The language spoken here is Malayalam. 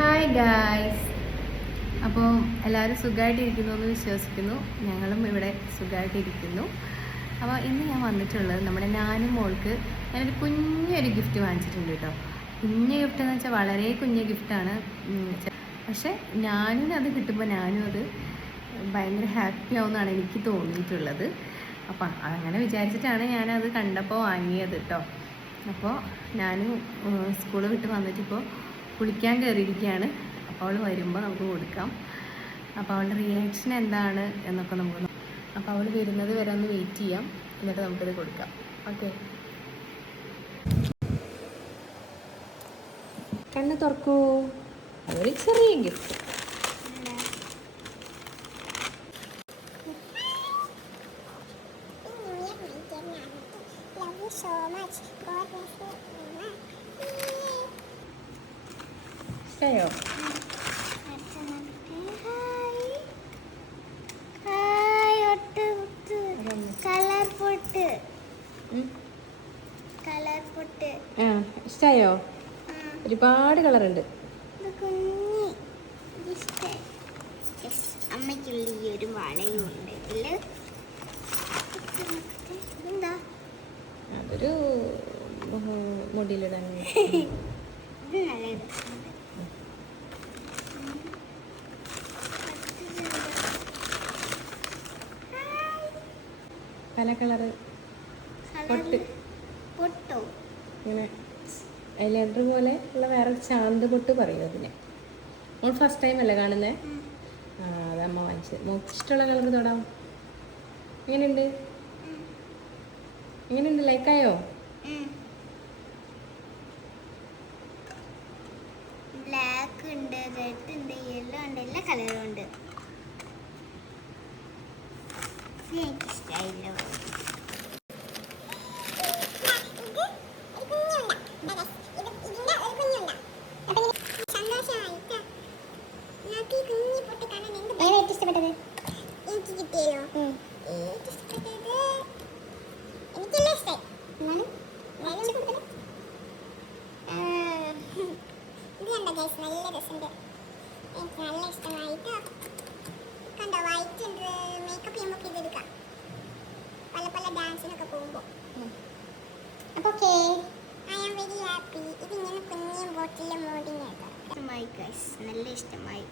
Hi guys. അപ്പോൾ എല്ലാവരും സുഖമായിട്ടിരിക്കുന്നു എന്ന് വിശ്വസിക്കുന്നു. ഞങ്ങളും ഇവിടെ സുഖമായിട്ടിരിക്കുന്നു. അപ്പോൾ ഇന്ന് ഞാൻ വന്നിട്ടുള്ളത് നമ്മുടെ ഞാനും മോൾക്ക് ഞാനൊരു കുഞ്ഞൊരു ഗിഫ്റ്റ് വാങ്ങിച്ചിട്ടുണ്ട് കേട്ടോ. കുഞ്ഞ് ഗിഫ്റ്റ് എന്ന് വെച്ചാൽ വളരെ കുഞ്ഞ് ഗിഫ്റ്റാണ്. പക്ഷേ ഞാനും അത് കിട്ടുമ്പോൾ ഞാനും അത് ഭയങ്കര ഹാപ്പി ആവുമെന്നാണ് എനിക്ക് തോന്നിയിട്ടുള്ളത്. അപ്പം അങ്ങനെ വിചാരിച്ചിട്ടാണ് ഞാനത് കണ്ടപ്പോൾ വാങ്ങിയത് കേട്ടോ. അപ്പോൾ ഞാനും സ്കൂൾ വിട്ട് വന്നിട്ടിപ്പോൾ കുളിക്കാൻ കയറിയിരിക്കുകയാണ്. അപ്പോൾ അവൾ വരുമ്പോൾ നമുക്ക് കൊടുക്കാം. അപ്പോൾ അവളുടെ റിയാക്ഷൻ എന്താണ് എന്നൊക്കെ നമുക്ക് അപ്പോൾ അവൾ വരുന്നത് വരെ ഒന്ന് വെയിറ്റ് ചെയ്യാം, എന്നിട്ട് നമുക്കത് കൊടുക്കാം. ഓക്കെ, കണ്ണ് തുറക്കൂ. അതൊരു ചെറിയ ഗിഫ്റ്റ്. ഇഷ്ടമായോ? ഇഷ്ടമായോ? ഒരുപാട് കളറുണ്ട്. അമ്മയ്ക്കുള്ള ഈ ഒരു വളയും ഉണ്ട്. എന്താ അതൊരു മുടിയിലിടാൻ പല കളറ് പൊട്ട്, പൊട്ടോ ഇങ്ങനെ ഐലൈനർ പോലെ ഉള്ള വേറെ ചാന്ത് പൊട്ട് പറയും അതിനെ. നമ്മൾ ഫസ്റ്റ് ടൈം അല്ലേ കാണുന്നത്? ആ, അതമ്മ വാങ്ങിച്ചത്. മോൾക്ക് ഇഷ്ടമുള്ള കളർ തൊടാം. എങ്ങനെയുണ്ട്? എങ്ങനെയുണ്ട്? ലൈക്കായോ? ബ്ലാക്ക് ഉണ്ട്, റെഡ് ഉണ്ട്, യെല്ലോ ഉണ്ട്, എല്ലാ കളറും ഉണ്ട്. എനിക്ക് ഇഷ്ടമായില്ല. ഇഷ്ടപ്പെട്ടത് എനിക്ക് കിട്ടിയല്ലോ. ഇഷ്ടപ്പെട്ടത് എനിക്കെല്ലാം ഇഷ്ടമായി. ഇത് കണ്ടോ ഗൈസ്, നല്ല രസമുണ്ട്. എനിക്ക് നല്ല ഇഷ്ടമായിട്ടോ. കണ്ടോ, വൈറ്റ് ഉണ്ട്. മേക്കപ്പ് ചെയ്യുമ്പോൾ ഇതെടുക്കാം, പല പല ഡാൻസിനൊക്കെ പോകുമ്പോൾ. അപ്പോൾ okay, I am very happy. ഇതിങ്ങനെ കുഞ്ഞു ബോട്ടിലെ മോഡിങ് ഇഷ്ടമായി ഗൈസ്, നല്ല ഇഷ്ടമായി.